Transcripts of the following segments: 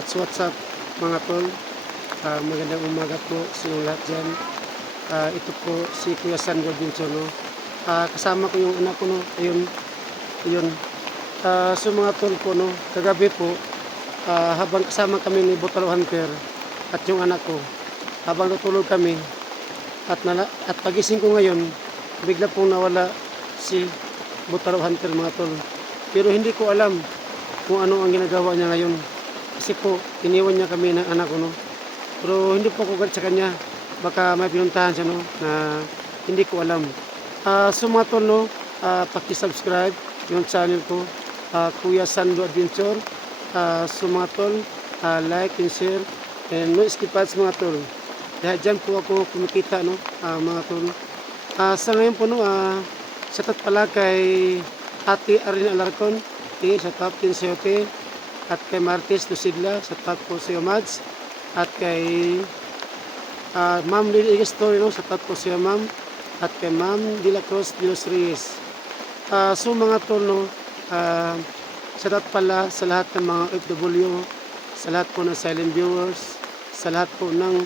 So what's up mga tol? Magandang umaga po sa inyong lahat dyan. Ito po si Kuya Sandro Bincho, no? Kasama ko yung anak ko, no? Ayun. So mga tol po, no? Kagabi po, habang kasama kami ni Butalo Hunter at yung anak ko, habang natulog kami, at pagising ko ngayon, bigla pong nawala si Butalo Hunter mga tol. Pero hindi ko alam kung ano ang ginagawa niya ngayon. Kasi po, iniwan niya kami ng anak ko, no? Pero hindi po ako galit sa kanya. Baka may pinuntahan siya, no? Na hindi ko alam. So mga tol, no? Paki-subscribe yung channel ko, Kuya Sando Adventure. So mga tol, like and share. And no skip ads mga tol. Dahil dyan po ako kumikita, no? Mga tol. Sa ngayon po, no? Shoutout pala kay Ate Arina Alarcon. Sa top 10 Seote. At kay Martes Lucidla, sa top po sa Mads. At kay Ma'am Lily Story, no, sa top po siya Ma'am. At kay Ma'am De La Cruz de los Reyes. So mga tol, no, sa lahat pala sa lahat ng mga FW, sa lahat po ng silent viewers, sa lahat po ng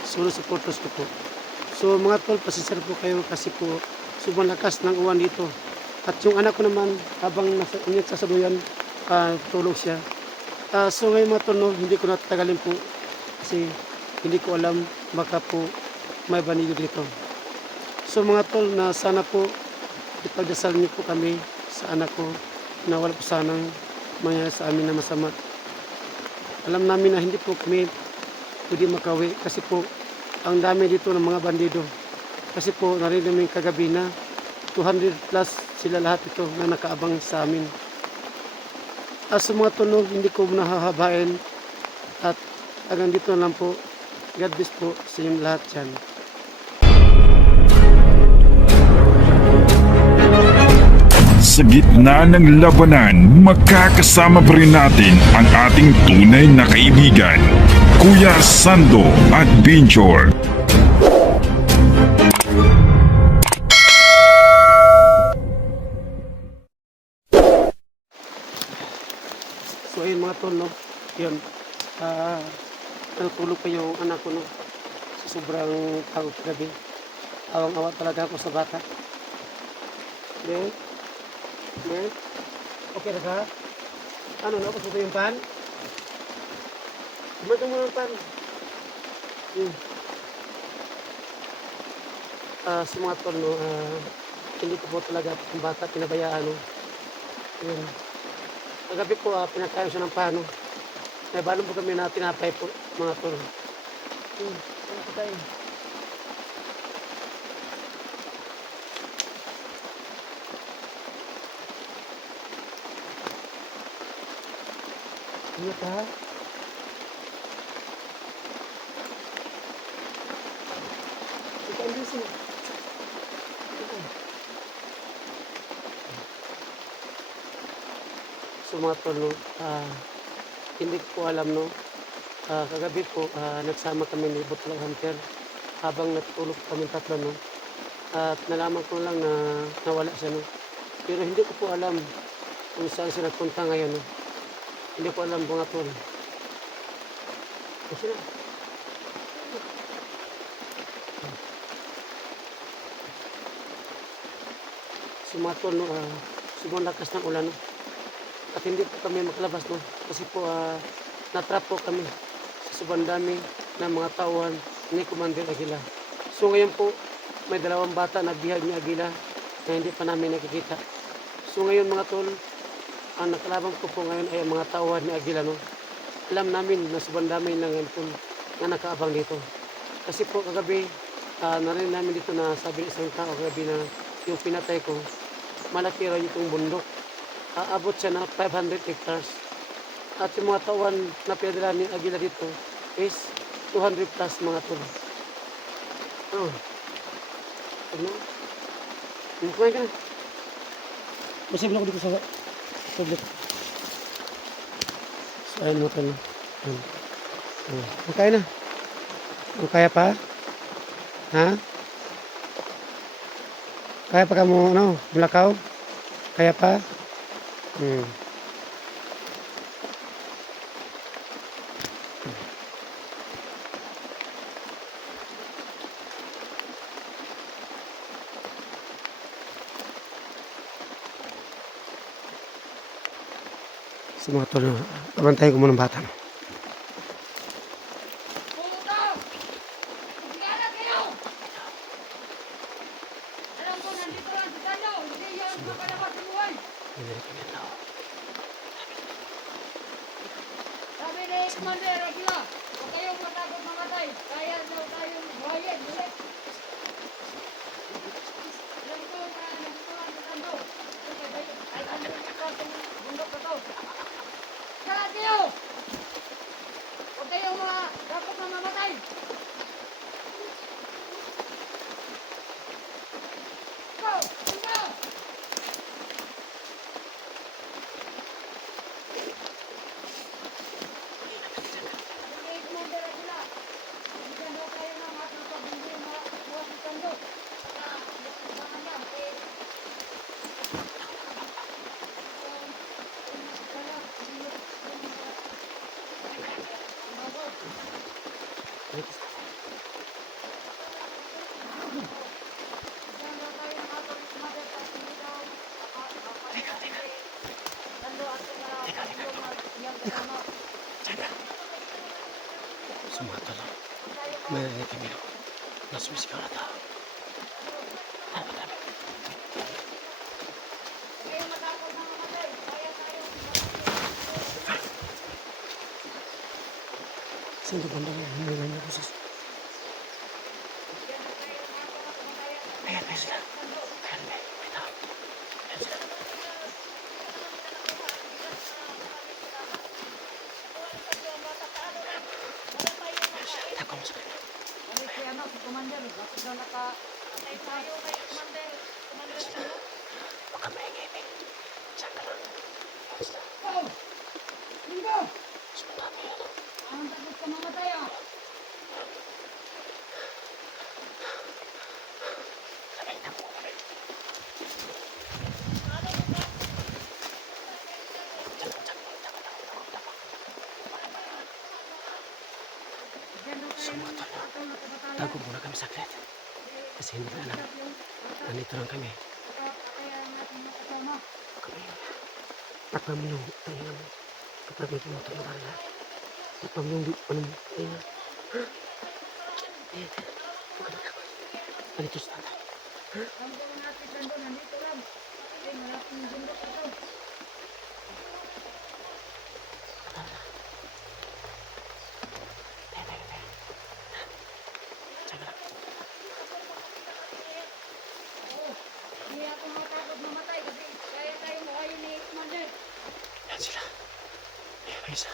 solo supporters ko po. So mga tol, pasensya po kayo kasi po sobrang lakas ng uwan dito. At yung anak ko naman, habang nasa inyong sasaluyan, tulog siya. So ngayon mga tol, no, hindi ko natatagalin po kasi hindi ko alam, baka po may baniyo dito. So mga tol, na sana po ipagdasal niyo po kami sa anak ko na wala po sanang mangyayari sa amin na masama. Alam namin na hindi po kami pwede makawi kasi po ang dami dito ng mga bandido. Kasi po narinig namin kagabi na 200 plus sila lahat ito na nakaabang sa amin. So mga tunog, hindi ko nahahabain at hanggang dito lang po. God bless po sa inyong lahat dyan. Sa gitna ng labanan, makakasama pa rin natin ang ating tunay na kaibigan, Kuya Sando Adventure. So ayun mga tol, no? Yun. Natulog pa yung anak ko, no? Sa sobrang pagod gabi. Awang-awa talaga ako sa bata. Okay? Okay na ka? Ano na? Gusto yung pan? Gumawa mo ng pan. Sa mga tol, no? Hindi ko po talaga ang bata pinabayaan, no? Yun. Kagabi po, pinakain siya ng pano. May balong po kami na tinapay po, mga tol. Ano po tayo? Ingat ha? Ito ang busy. So mga tol, no, hindi ko alam, no, kagabi po nagsama kami ni Butalo Hunter habang natulog kami tatlo, no, at nalaman ko lang na nawala siya, no, pero hindi ko po alam kung saan siya nagpunta ngayon, no. Hindi ko alam mga tol. Kasi na so mga tol, no, sobrang lakas ng ulan, no. At hindi po kami makalabas, no? Kasi po natrap po kami sa sobrang dami ng mga tauhan ni Commander Aguila. So ngayon po may dalawang bata na bihag ni Aguila na hindi pa namin nakikita. So ngayon mga tol, ang nakalaban ko po ngayon ay ang mga tauhan ni Aguila, no? Alam namin na sobrang dami ng tol na nakaabang dito. Kasi po kagabi narinig namin dito na sabi ng isang tao kagabi na yung pinatay ko, malaki raw itong bundok. Aabot siya na 500 hectares. At yung mga tauhan na pinadala ni Aguila dito is 200 plus mga tol. Ano? Kumain ka na. Masibla ko dito sa public. So ayun mo tol. Makain na. Kaya pa? Ha? Kaya pa ka mo, ano, bulakaw? Kaya pa? Sa mga tol, abantay ko muna ng bata. Pumunta! Magkala kayo! Alam ko nandito lang si Sando. Hindi yan makalabas ng buhay. Sabi ni Commander Aguila, huwag kayong matakot mamatay. Kaya daw tayong buhayin. Ulit. Alam ko na nandito lang si Sando. Ay, nandito lang sa bundok na to. Kaya kayo! Huwag kayong matakot na mamatay. Go! Go! Hindi Commander Aguila. Hindi daw kayo ng ating pag-hindi makuha si Sando. Baka niya, Sa mga tol, may nangyay kami. Nasumisigaw na tao. Sino ba naman hinilan niya ko sa... Ayan, may sila. Ayan, may tao. Ayan sila. Ayan sila. Tako mo sa kanila. Kami si ano, si Commander, bakit daw nakatay tayo kay Commander, ano? Baka maingay, Ming. Saan ka lang? Ayan sila. Oh! Ligo! Sumunod mo yan. Ang takot ka mamatay ah! Lamig na po kami. So mga tol, tago muna kami saglit. Kasi hindi na alam. Nandito lang kami. Takpan mo yung tainga mo. Kapag may tumutulungan na. Takpan mo yung tainga. Ayan. Huwag ka natakot. Nandito sa tanda. Ang gawin natin Sando, nandito lang. Ay, malaking bundok ito. Tsaka lang. Oo, hindi ako matakot mamatay kasi kaya tayong buhayin ni Commander. Ayan sila. Ayan, may isa.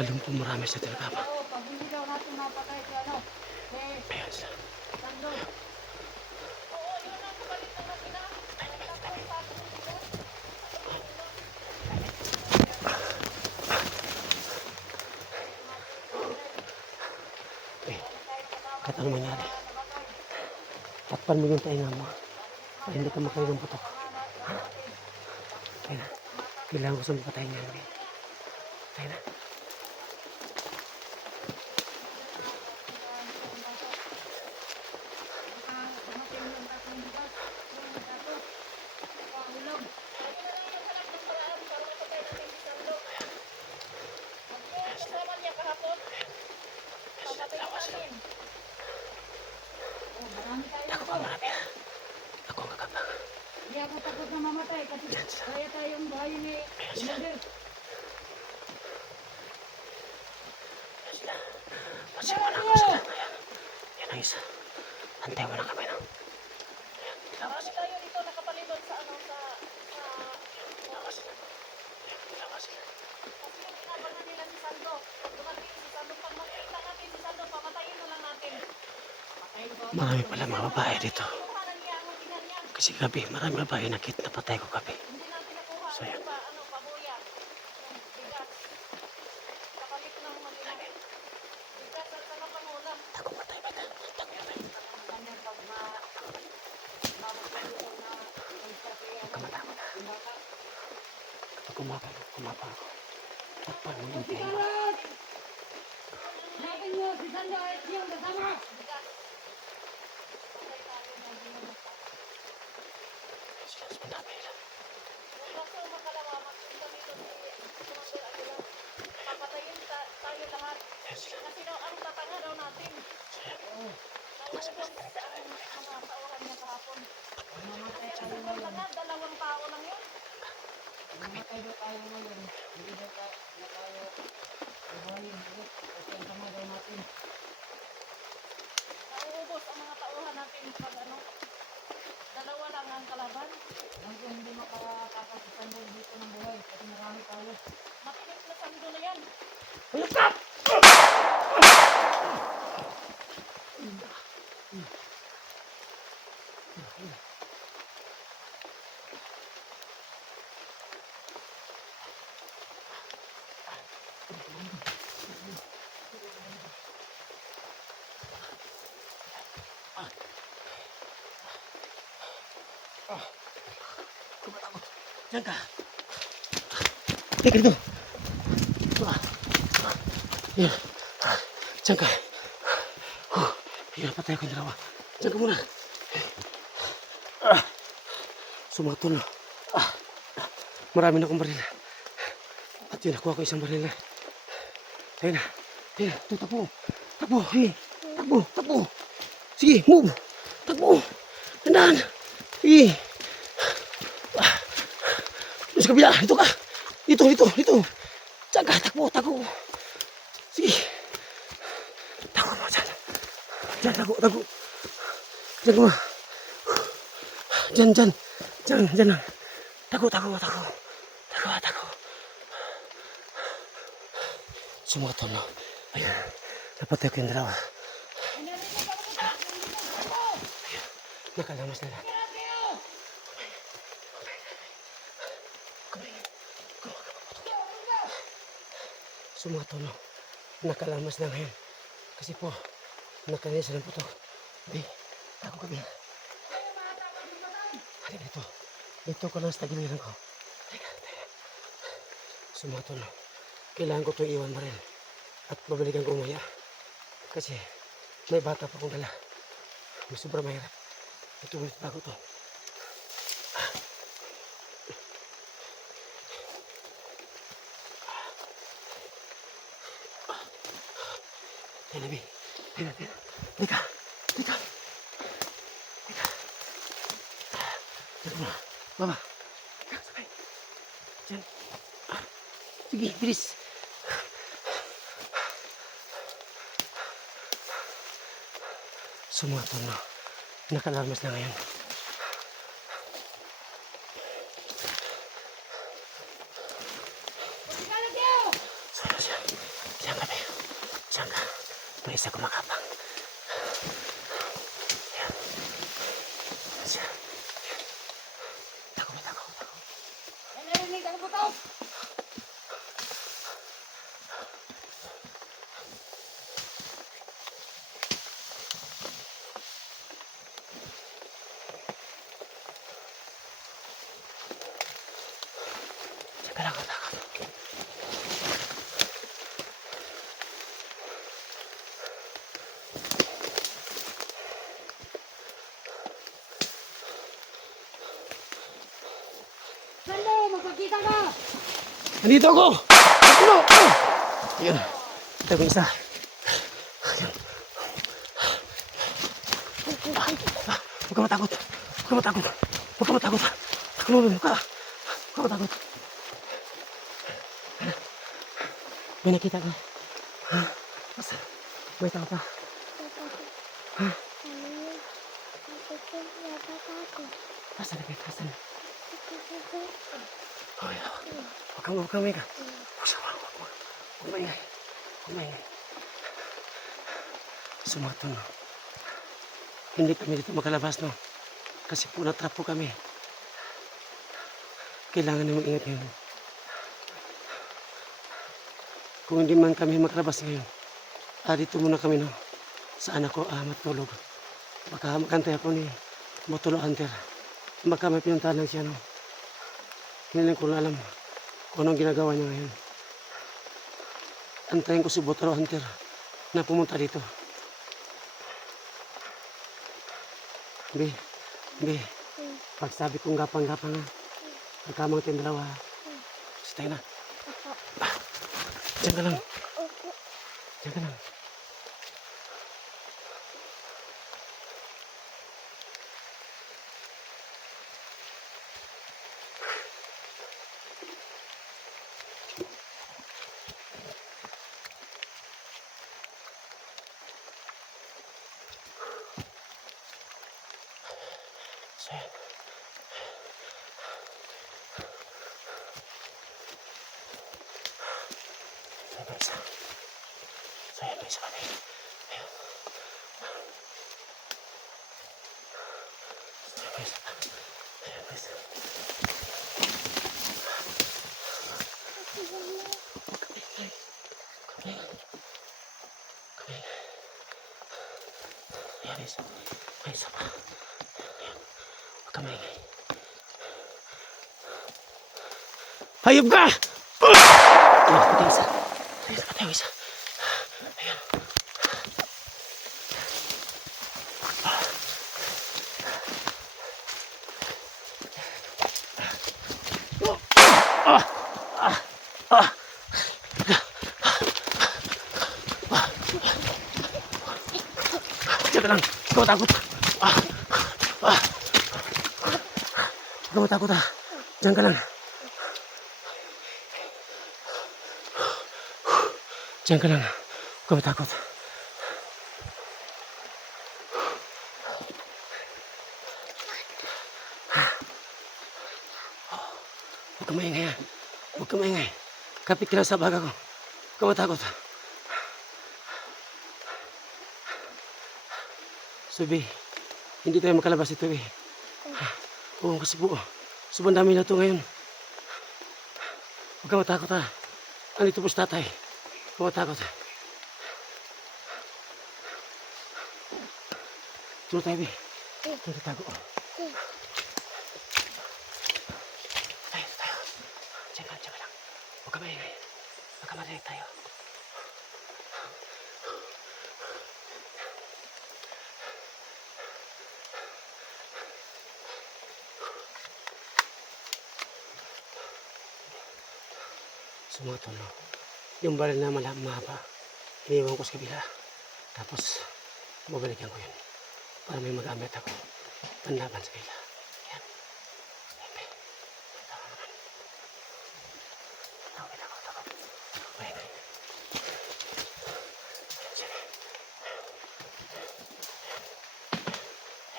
Alam ko marami sa talaga pa. Oo, pag hindi daw natin mapatay si ano, si Ayan sila. Sando. Kahit ano mangyari, takpan mo yung tainga mo para hindi ka makain ng putok. Kaya na, kailangan ko sa mga tainga mo. Kaya na. Ako pa marami na. Ako ang kakabang. Hindi ako takot na mamatay kasi kaya tayong buhayin ni Commander. Ayan sila. Pasimulan ko sila. Ayan. Yan ang isa. Antay mo na kami na. Ayan. Dilawa sila. Tayo dito nakapalibot sa ano sa Dilawa sila. Ayan. Dilawa sila. kasi yung inabangan nila si Sando. Dumating si Sando. Pag makita natin si Sando, papatayin na lang natin. Papatayin ko. Marami pala mga babae dito. Kinuha niya ang ginanyan. Kasi gabi, marami babae nakita na patay ko gabi. Hindi natin nakuha. So, yan. Ano, pabuya. Yung bigas. Kapalit ng mga ginanyan. Bigas at saka pangulam. Tako matay ba na? Tako yun. Ganyan pag mabagpapalito na Huwag ka matakot ha. yung bata. Kapag kumapa ako, takpan mo yung tainga. Bigarat! Hanapin mo si Sando at yung kasama! Sila sa madami lang. Huwag ka makalawa, Mamatay daw tayo ngayon. Hindi daw na tayo buhayin ulit. Kasi ang sama daw natin. Nauubos ang mga tauhan natin pag ano, dalawa lang ang kalaban. Hanggang hindi makatakas sa sandol dito ng buhay. Kasi marami tayo. Matinik na sandol na yan. Stop! Diyan ka. Teka dito. Yan. Diyan ka. Hirap patay ko yung dalawa. Diyan ka muna. Sumatol na. Marami na akong baril. At yun, nakuha ko isang baril na. Tayo na. Tayo na. Ito, takbo. Takbo. Hey. Takbo. Takbo. Sige, move. Takbo. Tandaan. Sige. Doon sa kabila. Dito ka. Dito. Diyan ka. Takbo. Takbo. Sige. Takbo mo dyan. Diyan, takbo. Diyan ka mo. Diyan. Takbo. Sumatol na. Ayan. Napatay ko yung dalawa. Nakalamas na lang. Sumatol na. Nakalamas na ngayon. Kasi po, nakanisa ng putok. Hindi. Ako kami. Halika dito. Dito ko lang sa tagiliran ko. Halika. Sumatol na. Kailangan ko itong iwan pa rin. At babalikan ko umaya. Kasi may bata pa akong dala. May sobrang mahirap. Ito ulit bago to. Tayo na, Bi. Dika. Diyan mo na. Baba. Dika, sabay. Diyan. Sige, bilis. Sumatol na. Nakalarmas na ngayon. Diyan ka, Bi. Diyan ka. May isa kumakapang. Ayan. Diyan. Tako. Ay, narinig ang putok! Diyan ka lang ako takot. Sando, magpakita ka! Nandito ako! Ano? Ayan. Ito ko isa. Ayan. Huwag ka matakot. Takot ka. Huwag ka matakot. May nakita ka. Basta. May tao pa. Basta na kayo. Huwag kang maingay. Huwag maingay. Sumatol no. Hindi kami dito makalabas no. Kasi po natrap po kami. Kailangan na mag-ingat ngayon. Kung hindi man kami makalabas ngayon, dito muna kami no. Sa anak ko matulog. Baka magantay ako ni Motolo Hunter. Baka may pinuntahan lang siya no. Hindi lang ko alam kung anong ginagawa niya ngayon. Antayin ko si Motolo Hunter na pumunta dito. Be, pag sabi kong gapang-gapang ha, pagkamang tayong dalawa, kasi tayo na. Diyan ka lang. isa. So, ayan, may isa kami. Ayan. Ayan, may isa pa. Ayan, may isa. Kami. Ayan, may isa. May isa pa. Ayan. Huwag ka maingay. Hayop ka! Ayan, patay isa. Ayan, patay isa. Ayan. Diyan ka lang. Huwag ka matakot. Huwag ka matakot ha. Diyan ka lang. Diyan ka lang. Huwag ka matakot. Huwag ka maingay ha. Huwag ka maingay. Kapit ka lang sa baga ko. Huwag ka matakot. Subi, hindi tayo makalabas ito eh. Oo, kasi po, sobrang dami na ito ngayon. Huwag ka matakot ha. Andito po si tatay. Huwag ka matakot. Tulog tayo, Bi. Tulog tago. Tayo. Diyan ka lang. Huwag ka maingay. Huwag ka marinig tayo. Sumatono. Yung baril na mahaba, iniwan ko sa kabila. Tapos, babalikan ko yun. Para may magamit ako. Panlaban sa kabila. Yan. Yan, tama naman. Takot. Ayan.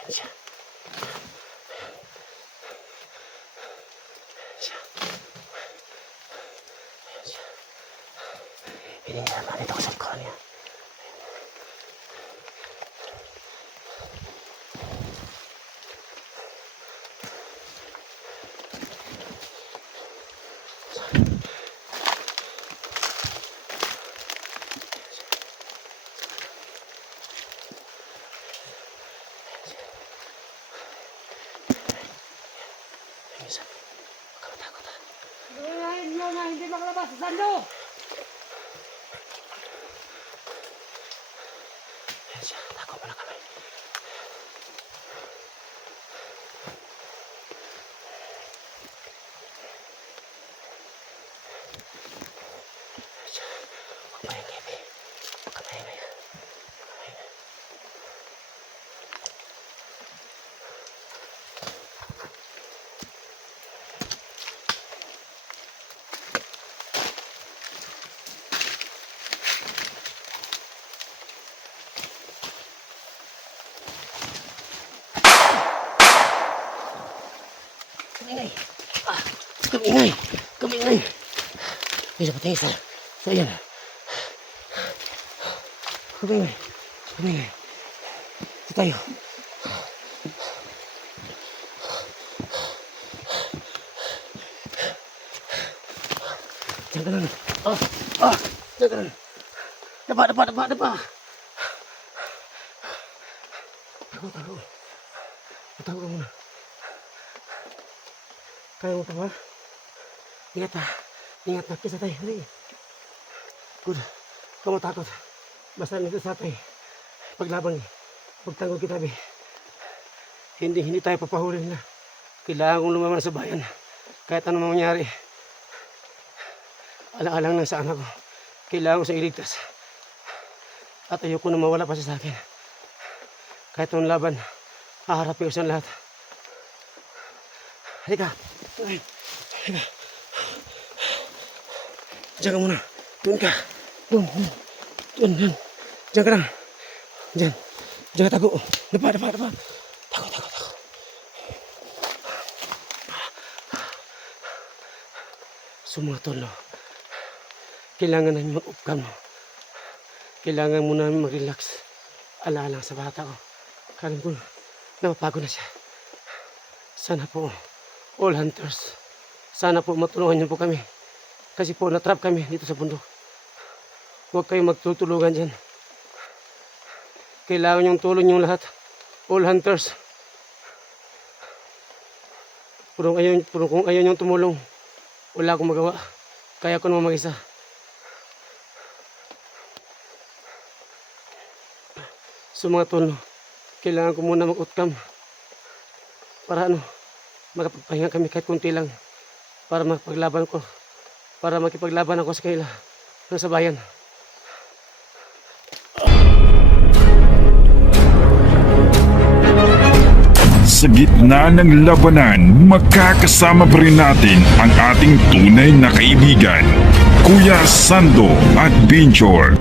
Ayan siya. Ayan siya. Pinihirapan dito ko sa likuran niya. Minsan, huwag ka matakot ha. Hindi makalabas. Sando! Ayan siya, tago mo na kami. Ayan siya, huwag maingay, Bi. Huwag ka maingay ha. Kamingay. May napatay isa. So, ayan. Kamingay. Ito tayo. Diyan ka lang. Diyan ka lang. Dapa. Tago ka muna. Kaya mo pa ba? Ingat na. Kisa tayo. Hindi. Good. Huwag ka matakot. Basta nito sa tayo. Paglabang. Pagtanggol kita, Bi. Hindi tayo papahuli na. Kailangan kong lumaban sa bayan. Kahit ano mangyari. Alang-alang lang sa anak ko. Kailangan ko sa iligtas. At ayoko na mawala pa sa akin. Kahit anong laban, haharapin ko sa lahat. Halika. Diyan ka muna. Doon ka. Doon. Diyan ka lang. Diyan ka tago. Dapa. Tago. Sumatol, no? kailangan namin mag-upcam. Kailangan muna namin mag-relax. Alaala sa bata ko. Kalam ko, napapagod na siya. Sana po, all hunters, sana po matulungan niyo po kami. Kasi po, natrap kami dito sa bundok. Huwag kayong magtutulungan dyan. Kailangan yung tulong yung lahat. All hunters. Pero kung ayaw niyong tumulong, wala akong magawa. Kaya ko naman mag-isa. So mga tol, kailangan ko muna mag-outcome. Para makapagpahinga kami kahit kunti lang. Para makipaglaban ako sa kanila. Sa bayan. Sa gitna ng labanan, magkakasama pa rin natin ang ating tunay na kaibigan, Kuya Sando at Binjor.